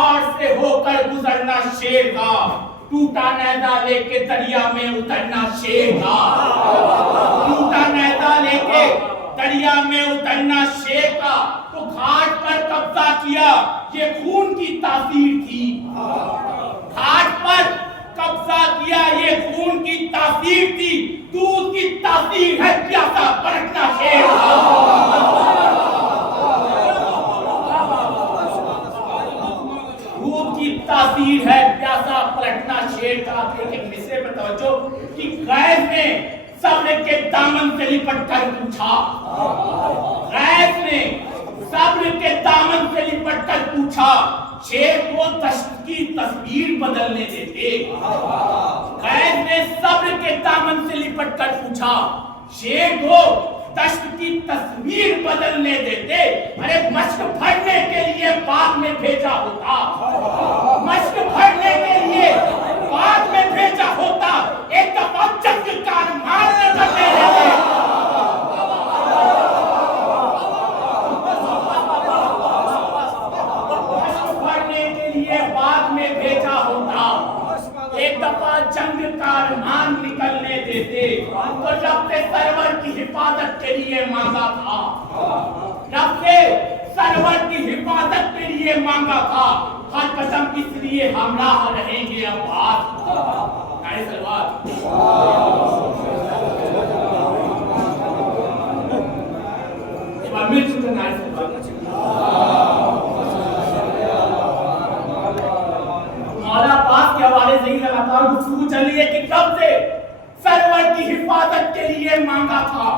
پار سے ہو کر گزرنا شیر کا، ٹوٹا نیزہ لے کے دریا میں اترنا شیر کا، ٹوٹا نیزہ لے کے دریا میں اترنا شیر کا، تو گھاٹ پر قبضہ کیا یہ خون کی تاثیر تھی، گھاٹ پر قبضہ کیا یہ خون کی تاثیر تھی، دودھ کی تاثیر ہے پیاسا پلٹنا شیر کا، دودھ کی تاثیر ہے پیاسا پلٹنا شیر کا۔ ایک مصرے پر توجہ کہ غیث نے صبر کے دامن سے لپٹ کر پوچھا، غیث نے صبر کے دامن سے لپٹ کر پوچھا شیر کو دشت کی تصویر بدلنے دیتے، غیث نے صبر کے دامن سے لپٹ کر پوچھا شیر کو دشت کی تصویر بدلنے دیتے، ارے مشق بھرنے کے لیے باغ میں بھیجا ہوتا، مشق بھرنے کے لیے باغ میں بھیجا ہوتا، ایک دفعہ جنگ کا ارمان نہ کرنے دیتے، مشق بھرنے کے لیے باغ میں بھیجا ہوتا، ایک دفعہ جنگ کا ارمان نکلنے دیتے، تو رب سے سرور کی حفاظت کے لیے مانگا تھا، رب سے سرور کی حفاظت کے لیے مانگا تھا، ہر قدم اس لیے ہمراہ رہیں گے عباس، نعرہ صلوات، ایک بار مل چکے نعرہ صلوات، مولا عباس کے حوالے سے ہی لگاتار گفتگو چل رہی ہے کہ کب سے سرور کی حفاظت کے لیے مانگا تھا،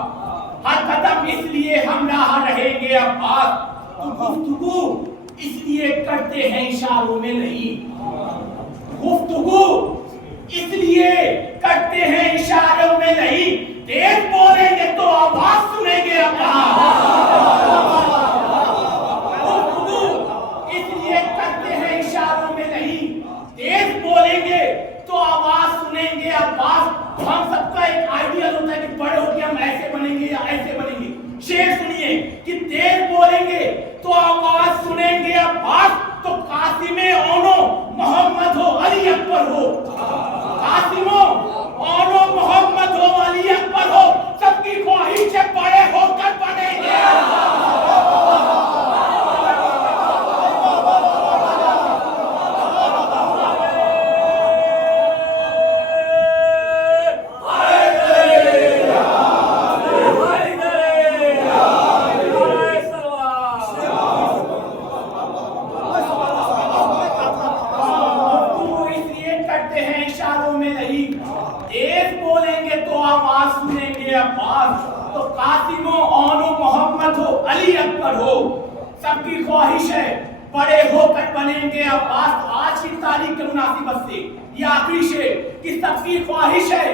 ہر قدم اس لیے ہمراہ رہیں گے عباس، تو گفتگو اس لیے کرتے ہیں اشاروں میں نہیں، گفتگو اس لیے کرتے ہیں اشاروں میں نہیں، تیز بولیں گے تو آواز سنیں گے عباس، گفتگو اس لیے کرتے ہیں اشاروں میں نہیں، تیز بولیں گے تو آواز سنیں گے عباس۔ ہم سب کا ایک آئیڈیل ہوتا ہے کہ بڑے ہو کے ہم ایسے بنیں گے یا ایسے بنیں گے، شعر سنیے کہ تیز بولیں گے تو آواز سنیں گے عباس، تو قاسم اونو محمد ہو علی اکبر ہو، قاسم اونو محمد ہو علی اکبر ہو، سب کی خواہش ہے بڑے ہو کر بنیں گے، تو قاسم اونو محمد ہو علی اکبر ہو، سب کی خواہش ہے بڑے ہو کر بنیں گے عباس۔ آج کی تاریخ کے مناسبت سے یہ آخری شعر کہ سب کی خواہش ہے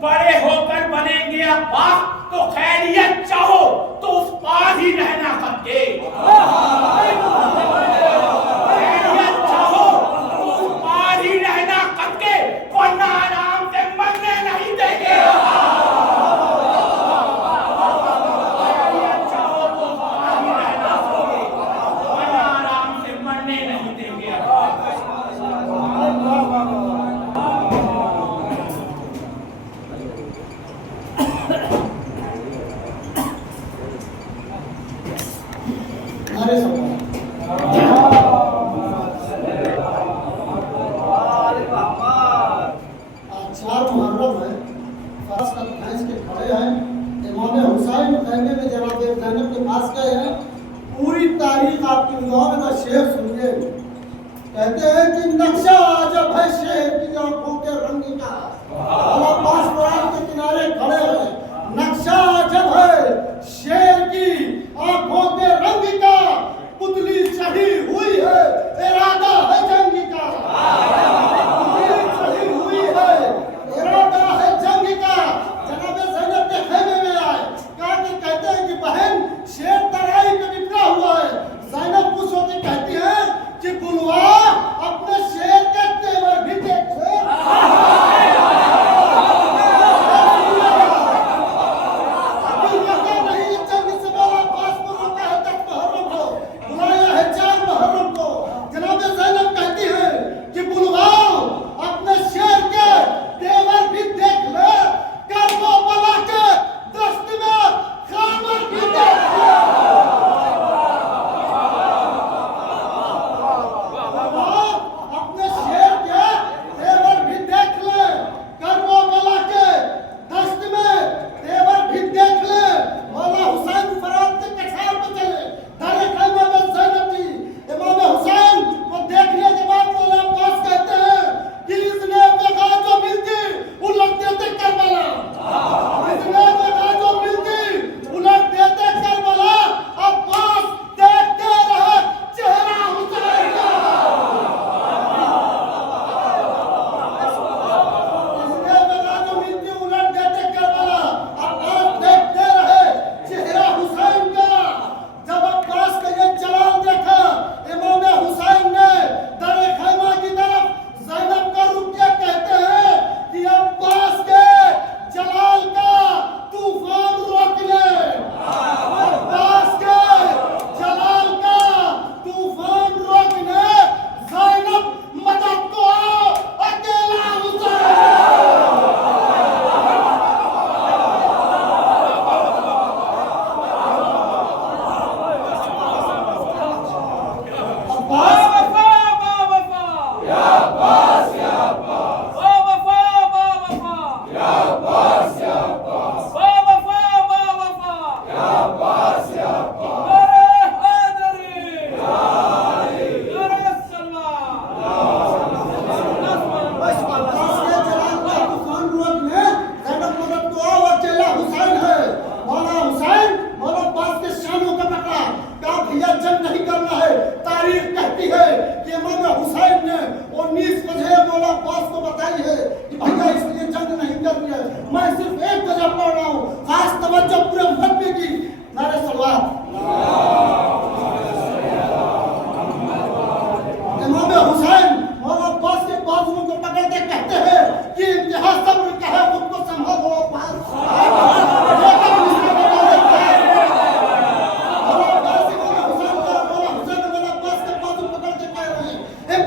بڑے ہو کر بنیں گے عباس، تو خیریت چاہو تو اس پار ہی رہنا کر کے، خیریت چاہو تو اس پار ہی رہنا کر کے، ورنہ آرام سے مرنے نہیں دیں گے، پوری تاریخ آپ کی نگاہوں میں شعر سنیے، کہتے ہیں کہ نقشہ عجب ہے شعر کی آنکھوں کے رنگ کا، عباس قرآن کے کنارے کھڑے ہیں، نقشہ عجب ہے شعر کی آنکھوں کے رنگ کا، پتلی چڑھی ہوئی ہے ارادہ ہے جنگ کا، پتلی چڑھی ہوئی ہے ارادہ ہے جنگ کا۔ جناب زینب کے خیمے میں آئے، کہا کہ کہتے ہیں کہ بہن شیر ترائی پہ نکلا ہوا ہے، زینب خوش ہو کے کہتی ہیں کہ بلوا اپنے شیر کے تیور بھی دیکھے،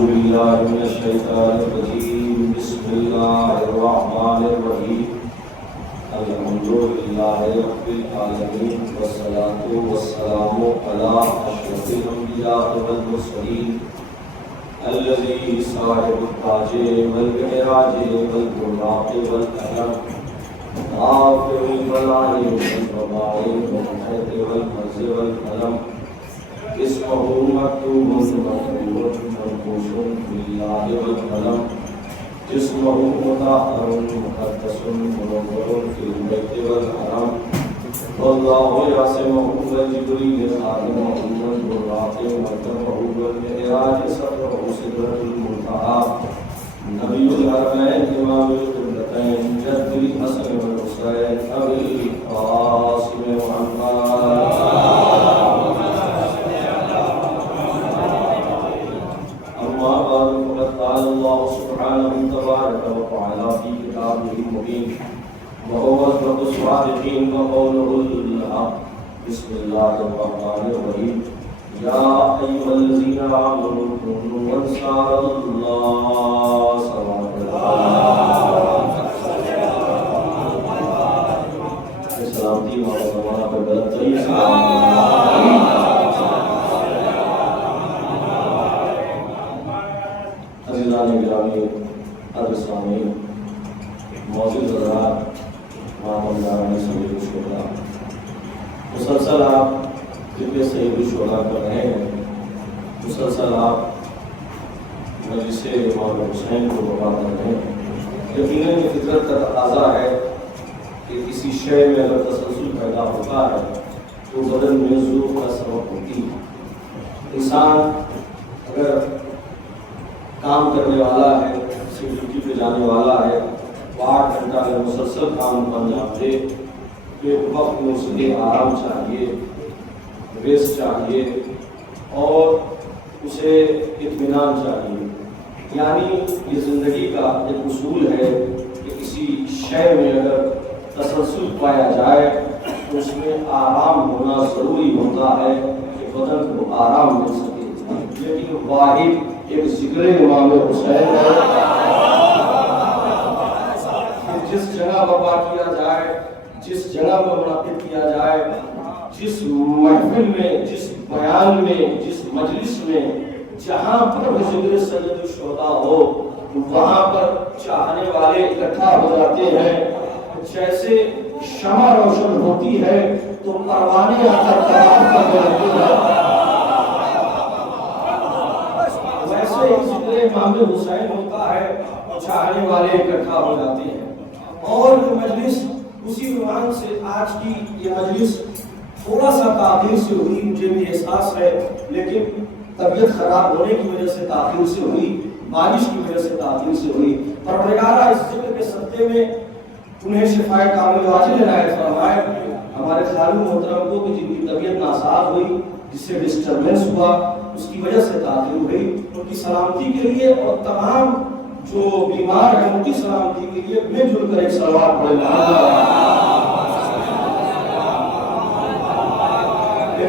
بالله من الشيطان الرجيم بسم الله الرحمن الرحيم الحمد لله رب العالمين والصلاة والسلام على أشرف الأنبياء والمرسلين الذي صاحب التاج والمعراج والبراق والكرم رافع البلاء والوباء والخير والفرج والكرم اسمه مكتوب منقوش بالله والقلم جسمه مطهر مقدس منور في البيت والحرم والله يعصمه وجبريل خادمه والبراق مكتبه والمعراج سفره سدرة المنتهى نبي الحرمين إمام القبلتين جد الحسن والحسين أبي القاسم محمد قال الله سبحانه تبارك وتعالى في كتابه المبين وهو أصدق الصادقين وقوله الحق بسم الله الرحمن الرحيم يا أيها الذين آمنوا كونوا أنصار الله صلوات سلامتی مولانا پر بلند ترین سلام گرامی حضرت سامعین موجود حضرات مامداران سید الشہداء مسلسل آپ ذکر سید الشہداء کر رہے ہیں مسلسل آپ مجلس امام حسین کو بابا کر رہے ہیں یقیناً فطرت کا تقاضا ہے کہ کسی شے میں اگر تسلسل پیدا ہوتا ہے تو بدن میں ذوق کا سبب ہوتی ہے انسان اگر کام کرنے والا ہے کسی ڈیوٹی پہ جانے والا ہے 8 گھنٹہ اگر مسلسل کام انجام دے تو وقت میں اسے آرام چاہیے ریسٹ چاہیے اور اسے اطمینان چاہیے یعنی یہ زندگی کا ایک اصول ہے کہ کسی شے میں اگر تسلسل پایا جائے تو اس میں آرام ہونا ضروری ہوتا ہے کہ بدن کو آرام مل سکے لیکن واحد ایک ذکر امام حسین ہے جس جگہ وبا کیا جائے جس جگہ پر منعقد کیا جائے جس محفل میں جس بیان میں جس مجلس میں جہاں پر ذکر سید الشہداء ہو وہاں پر چاہنے والے اکٹھا ہو جاتے ہیں جیسے شمع روشن ہوتی ہے تو پروانے آ کر تمام کرنے لگتے ہیں امام حسین ہوتا ہے چاہنے والے اکٹھا ہو جاتے ہیں اور یہ مجلس اسی عنوان سے آج کی یہ مجلس تھوڑا سا تاخیر سے ہوئی مجھے بھی احساس ہے لیکن طبیعت خراب ہونے کی وجہ سے تاخیر سے ہوئی بارش کی وجہ سے تاخیر سے ہوئی پروردگارہ اس ذکر کے صدقے میں انہیں شفائے کامل عاجل عنایت فرمائے ہمارے خالو محترم کو کہ جن کی طبیعت ناساز ہوئی جس سے ڈسٹربنس ہوا اس کی وجہ سے تاخیر ہوئی ان کی سلامتی کے لیے اور تمام جو بیمار ہیں ان کی سلامتی کے لیے مل جل کر ایک صلوات پڑھیں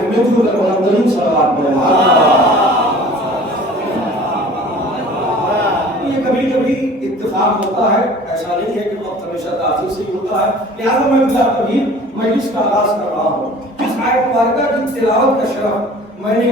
مل جل کر بلندترین صلوات پڑھیں یہ کبھی کبھی اتفاق ہوتا ہے ایسا نہیں ہے کہ وقت ہمیشہ تاخیر سے ہی ہوتا ہے لہٰذا میں بلا کبھی مجلس کا آغاز کر رہا ہوں اس آیت مبارکہ کی تلاوت کا شرف میں نے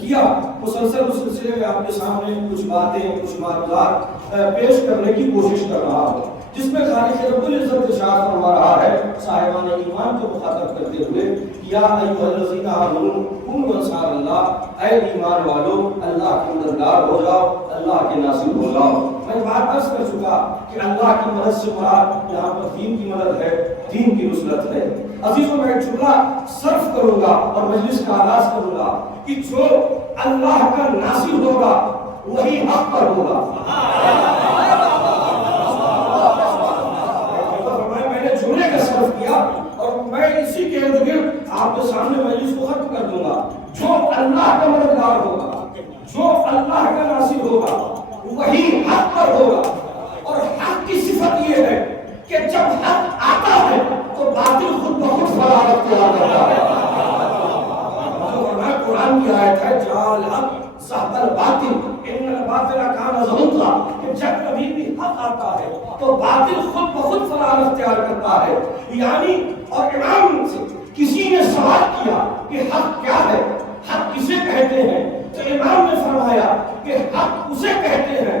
کیا مسلسل اس سلسلے میں آپ کے سامنے کچھ باتیں کچھ معلومات پیش کرنے کی کوشش کر رہا ہوں جس میں خالق رب العزت ارشاد فرما رہا ہے صاحبان ایمان کو مخاطب کرتے ہوئے یا ایھا الذین آمنوا کونوا انصار اللہ اے ایمان والو اللہ کے مددگار ہو جاؤ اللہ کے ناصر ہو جاؤ میں بات عرض کر چکا کہ اللہ کی مدد سے مراد یہاں پر دین کی مدد ہے دین کی نصرت ہے عزیزوں میں ایک جملہ صرف کروں گا اور مجلس کا آغاز کروں گا کہ جو اللہ کا ناصر ہوگا وہی حق پر ہوگا میں نے جملے کا صرف کیا اور میں اسی کے ارد گرد آپ کے سامنے مجلس کو ختم کر دوں گا جو اللہ کا مددگار ہوگا جو اللہ کا ناصر ہوگا وہی حق پر ہوگا اور حق کی صفت یہ ہے کہ جب حق آتا ہے تو باطل خود بخود فلاح اختیار کرتا ہے قرآن کی آیت ہے جعل حق ذهب الباطل ان الباطل کان زهوقا کہ جب کبھی بھی حق آتا ہے تو باطل خود بخود فرار اختیار کرتا ہے. یعنی اور امام سے کسی نے سوال کیا کہ حق کیا ہے, حق کسے کہتے ہیں, تو امام نے فرمایا کہ حق اسے کہتے ہیں,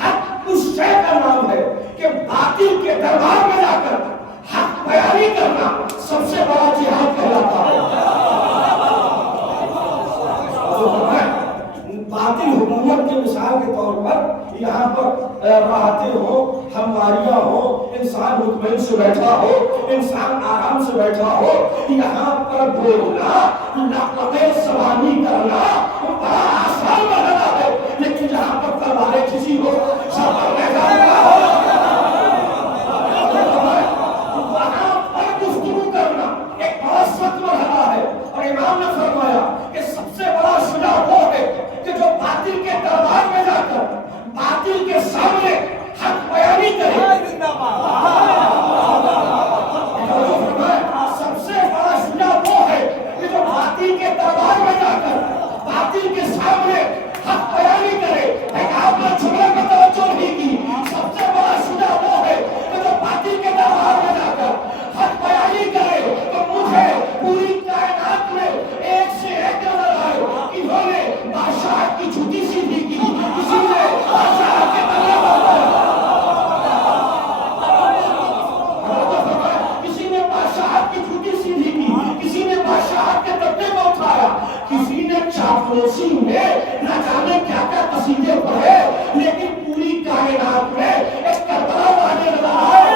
حق اس شے کا نام ہے کہ باطل کے دربار میں جا کر حق بیانی کرنا سب سے بڑا جہاد کہلاتا ہے. باطل حکومت کے مثال کے طور پر یہاں پر راحتیں ہوں, ہمواریاں ہوں, انسان مطمئن سے بیٹھا ہو, انسان آرام سے بیٹھا ہو, یہاں پر بولنا لقبے سوانی کرنا بڑا آسان مرحلہ ہے. لیکن جہاں پر تلواریں کسی ہو سب پر میدان ہو وہاں پر گفتگو کرنا ایک بڑا سخت مرحلہ ہے. اور امام نے فرمایا کہ سب سے بڑا شجاع وہ ہے کہ جو باطل کے دربار میں جا کر باطل کے سامنے حق بیانی کرے. سب سے بڑا شجاع وہ ہے کہ جو باطل کے دربار میں جا کر باطل کے سامنے حق بیانی کرے. آپ نے جملے میں توجہ نہیں کی. سب سے بڑا شجاع وہ ہے کہ جو باطل کے دربار میں جا کر حق بیانی کرے. تو مجھے پوری کائنات میں ایک سے ایک نظر آئے. انہوں نے بادشاہ کی چھٹی سیدھی کی, کسی نے بادشاہ کے تلے بنایا, کسی نے بادشاہ کی چھٹی سیدھی کی, کسی نے بادشاہ کے تلے کو اٹھایا, کسی نے چاپلوسی میں نہ جانے کیا کیا قصیدے پڑھے. لیکن پوری کائنات میں ایک کربلا واجے نظر آئے.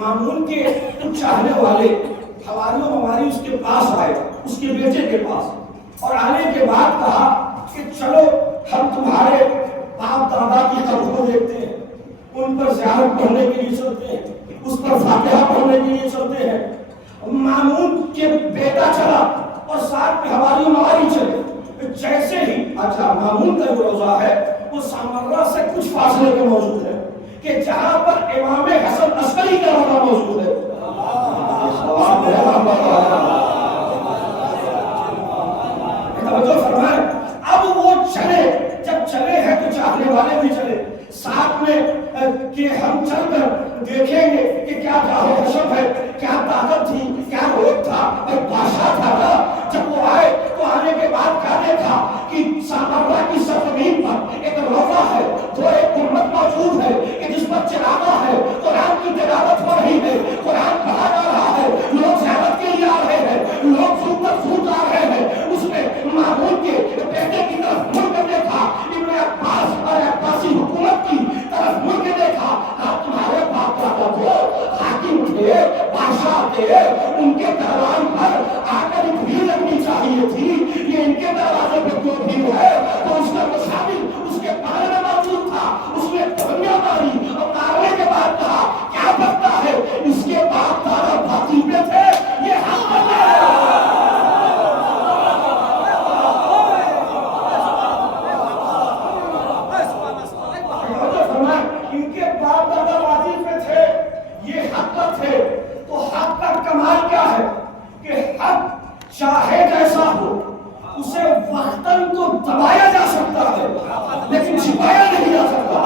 مامون کے کچھ چاہنے والے حواریوں ہماری اس کے پاس آئے, اس کے بیٹے کے پاس, اور آنے کے بعد کہا کہ چلو ہم تمہارے باپ دادا کی قبر کو دیکھتے ہیں, ان پر زیارت پڑھنے کے لیے چلتے ہیں, اس پر فاتحہ پڑھنے کے لیے چلتے ہیں. مامون کے بیٹا چلا اور ساتھ میں حواریوں ہماری چلے. جیسے ہی اچھا مامون کا جو روضہ ہے وہ سامرہ سے کچھ فاصلے پہ موجود ہے کہ جہاں پر امام حسن عسکری کا روضہ موجود ہے. اب وہ چلے, جب چلے ہیں تو چاہنے والے بھی چلے ساتھ میں کہ ہم چل کر دیکھیں گے کہ کیا جاہو حشم ہے, کیا طاقت تھی, کیا روپ تھا, اور بادشاہ تھا نا. جب وہ آئے تو آنے کے بعد کیا دیکھا کہ سامرہ کی سرزمین پر ایک روضہ ہے, جو ایک گنبد موجود ہے کہ جس پر چراغاں ہے, قرآن کی تلاوت ہو رہی ہے, قرآن پڑھا جا رہا ہے, لوگ زیارت کے لیے آ رہے ہیں, لوگ سوٹ پر سوٹ آ رہے ہیں. اس نے مامون کے بیٹے کی طرف مڑ کر دیکھا, ابن عباس اور عباسی حکومت کی طرف مڑ کے دیکھا. آپ تمہارے باپ دادا کو حاکم تھے, بادشاہ تھے, ان کے دربار پر آ کر ایک بھیڑ لگنی چاہیے تھی, یہ ان کے دروازے پہ کیوں بھیڑ ہے؟ تو اس کا مشابل اس کے پانے میں موجود تھا. اس نے دھنیا ماری اور مارنے کے بعد کہا کیا بکتا ہے, اس کے باپ دادا باطل پہ تھے, یہ حق ہے. ان کے باپ دادا باطل پہ تھے, یہ حق تھے. تو حق کا کمال کیا ہے کہ حق چاہے جیسا ہو اسے وقتاً تو دبایا جا سکتا ہے لیکن چھپایا نہیں جا سکتا.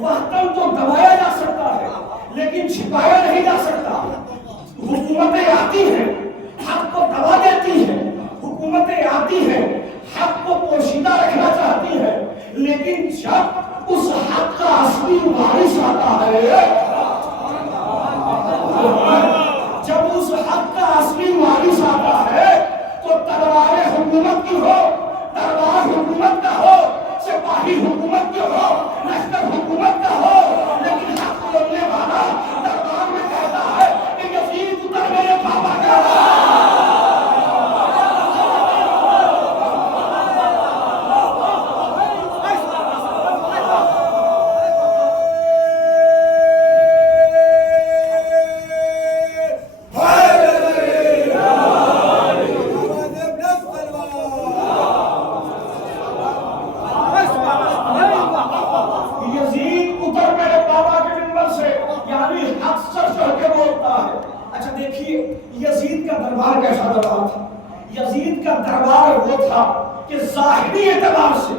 وقتاً تو دبایا جا سکتا ہے لیکن چھپایا نہیں جا سکتا. چاہتی ہے، حق کو پوشیدہ رکھنا چاہتی ہے، لیکن جب اس حق کا اصلی وارث آتا ہے، جب اس حق کا اصلی وارث آتا ہے تو تلوار حکومت کی ہو، تلوار حکومت کا ہو، سپاہی حکومت کی ہو، لشکر حکومت کا ہو، لیکن حق بولنے والا دربار میں کہتا ہے کہ یزید اتر میرے بابا کا یزید کا دربار کیسا دربار تھا؟ یزید کا دربار وہ تھا کہ ظاہری اعتبار سے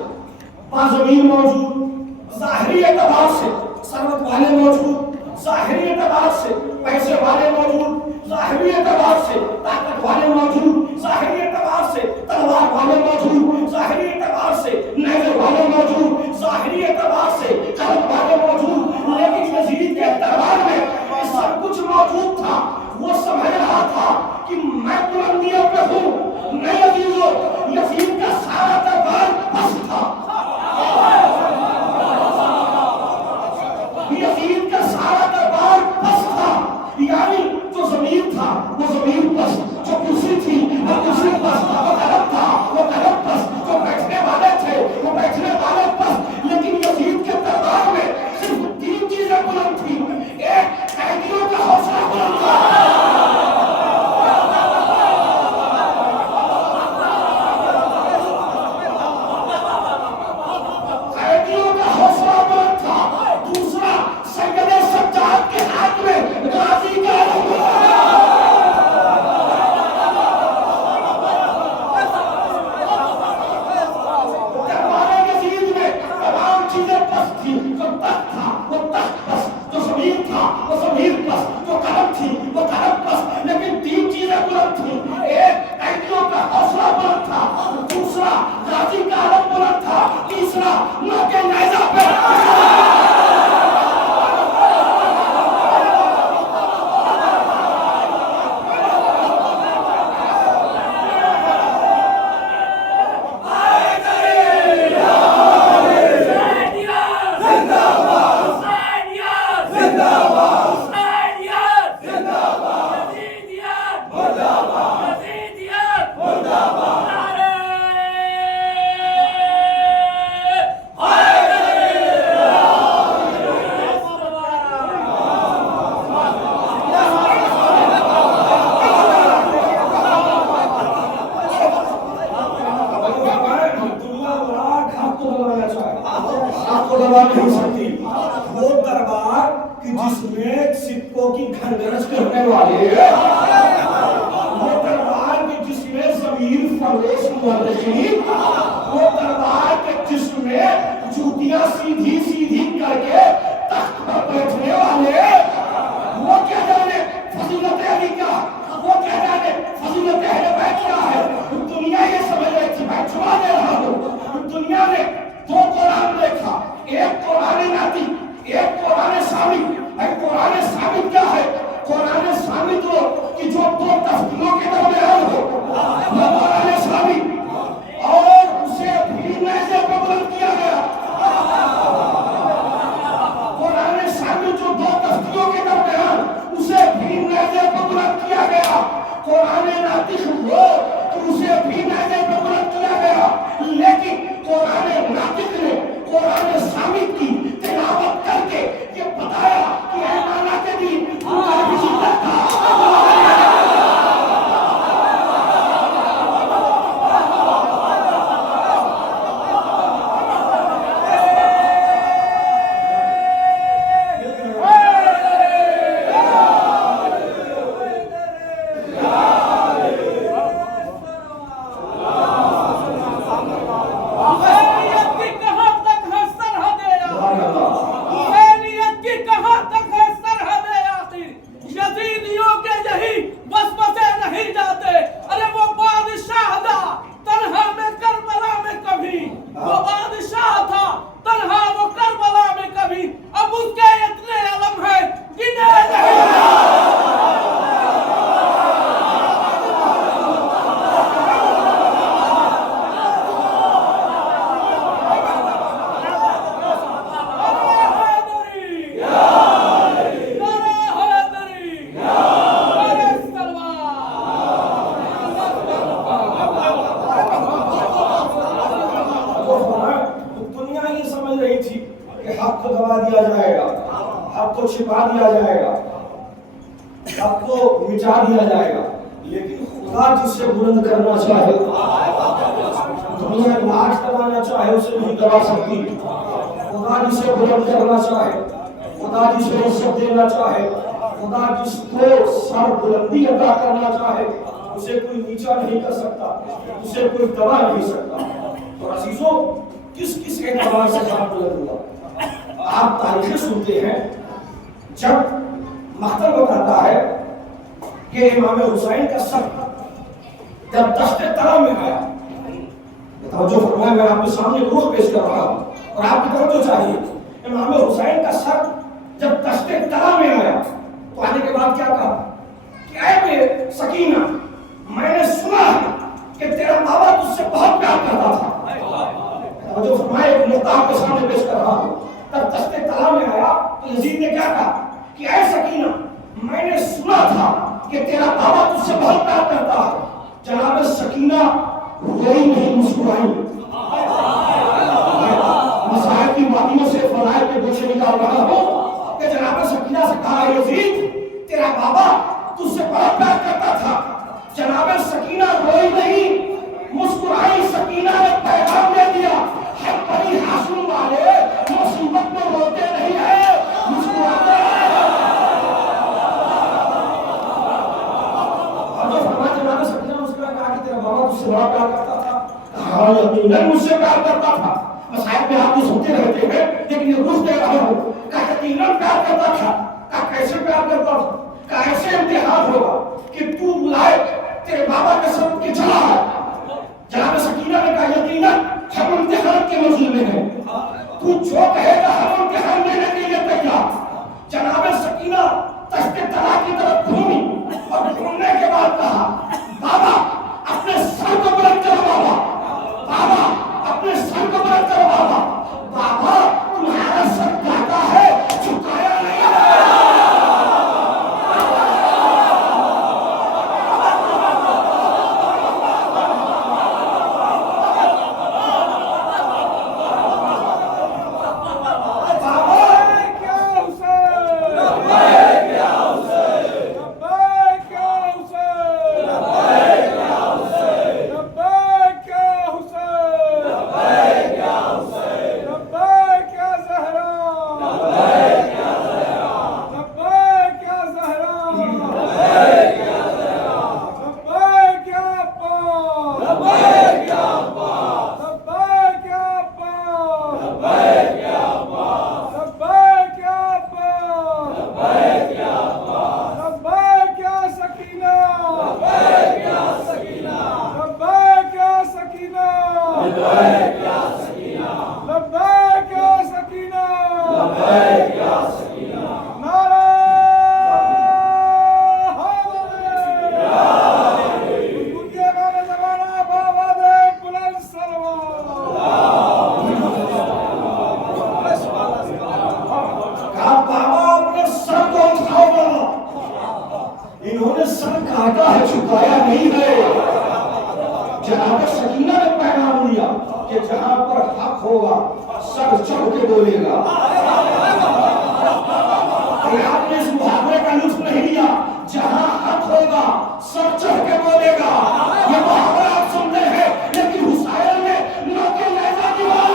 بازمین موجود، ظاہری اعتبار سے ثروت والے موجود، ظاہری اعتبار سے پیسے والے موجود، ظاہری اعتبار سے طاقت والے موجود، ظاہری اعتبار سے تلوار والے موجود، ظاہری اعتبار سے نیزے والے موجود، ظاہری اعتبار سے قلم والے موجود، لیکن یزید کے دربار میں یہ سب کچھ موجود تھا۔ وہ سمجھ رہا تھا کہ میں بلندیوں پہ ہوں، نہیں عزیزو، یزید کا سارا دربار پس تھا، یزید کا سارا دربار پس تھا، یعنی جو ضمیر تھا وہ ضمیر پس، جو کرسی تھی وہ کرسی پس، وہ قلم تھا وہ قلم پس، جو بیٹھنے والے تھے وہ بیٹھنے والے پس، لیکن یزید کے دربار میں صرف تین چیزیں بلند تھی، ایک قیدیوں کا حوصلہ بلند تھا، یزیدیوں کے کو چھپا دیا جائے گا، سب کو مٹا دیا جائے گا، لیکن خدا جس سے بلند کرنا چاہے، دنیا لاش دبانا چاہے اسے نہیں دبا سکتی۔ خدا جسے بلند کرنا چاہے، خدا جسے عزت دینا چاہے، خدا جس کو سر بلندی عطا کرنا چاہے، اسے کوئی نیچا نہیں کر سکتا، اسے کوئی دبا نہیں سکتا۔ اور عزیزوں، کس کس اعتبار سے سر بلند ہوا؟ آپ تاریخیں سنتے ہیں، جب مہتر بتاتا ہے کہ امام حسین کا سر جب دشت طرح میں آیا، توجہ فرمائے، میں آپ کے سامنے روح پیش کر رہا ہوں اور آپ کی توجہ چاہیے۔ امام حسین کا سر جب دشت طرح میں آیا تو آنے کے بعد کیا کہا کہ اے میرے سکینہ، میں نے سنا ہے کہ تیرا بابا تجھ سے بہت پیار کرتا تھا۔ توجہ فرمائے، ایک نقطہ آپ کے سامنے پیش کر رہا ہوں۔ جب دشت طرح میں آیا تو یزید نے کیا کہا کہ اے سکینہ، میں نے سنا تھا کہ تیرا بابا تجھ سے بہت پیار کرتا ہے۔ جناب سکینہ روئی نہیں، مسکرائی۔ مسائل کی وادیوں سے فضائل کے گوشے نکال رہا ہوں کہ جناب سکینہ سے کہا یزید تیرا بابا تجھ سے بہت پیار کرتا تھا۔ جناب سکینہ روئی نہیں، مسکرائی۔ سکینہ نے پیغام دے دیا، ہم بنی ہاشم والے مصیبت میں روتے نہیں ہیں، مسکراتے ہیں۔ جناب سکینہ مسکرا کہا کہ تیرا بابا تجھ سے بڑا پیار کرتا تھا۔ ہاں یقیناً مجھ سے پیار کرتا تھا۔ مسائل میں آپ کو سنتے رہتے ہیں لیکن یہ روز دے رہا ہوں کہ یقیناً پیار کرتا تھا۔ کہ کیسے پیار کرتا تھا؟ کہ ایسے امتحان ہوگا کہ تو بلائے تیرے بابا کے سر کے چلا ہے۔ جناب سکینہ نے کہا یقیناً ہم امتحان کے منزل میں ہیں، تو جو کہے گا ہم امتحان لینے کے لیے تیار۔ جناب سکینہ دشت طرح کی طرف گھومی اور گھومنے کے بعد کہا بابا اپنے سر کو بلند کرو، بابا بابا اپنے سر کو بلند کرو، بابا بابا تمہارا سر کہتا ہے جھکایا نہیں ہے۔ انہوں نے سر کاٹا ہے، چھپایا نہیں ہے۔ جناب سکینہ نے پیغام دیا کہ جہاں پر حق ہوگا سر چڑھ کے بولے گا۔ آپ نے اس محاورے کا لطف نہیں لیا، جہاں حق ہوگا سر چڑھ کے بولے گا۔ یہ محاورہ آپ سنتے ہیں لیکن حسین نے نوکے نیزہ کی بات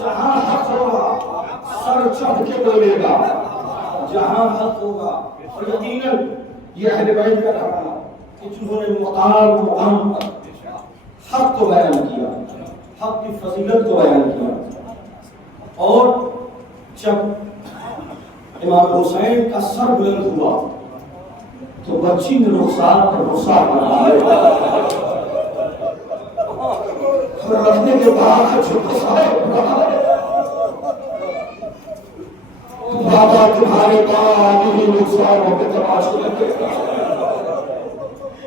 جہاں حق ہوگا سر چڑھ کے بولے گا، جہاں حق ہوگا۔ اور یقیناً یہ اہل بیت کا کہنا کہ جنہوں نے مقام مقام پر حق کو بیان کیا، حق کی فضیلت کو بیان کیا۔ اور جب امام حسین کا سر بلند ہوا تو بچی نے رخسار پر رخسار بنا لیا اور رکھنے کے بعد چھوٹے صاحب بابا تمہارے بعد یہی رخساروں کے تماشے لگے،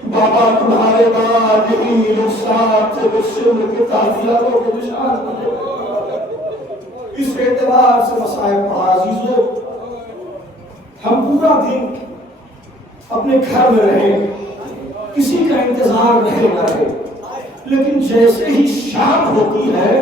بابا تمہارے بعد یہی رخسار سے بشر کے تعزیتوں کے نشان لگے۔ اس اعتبار سے مسائل پڑھا عزیزوں، ہم پورا دن اپنے گھر میں رہیں، کسی کا انتظار رہے نہ رہے، لیکن جیسے ہی شام ہوتی ہے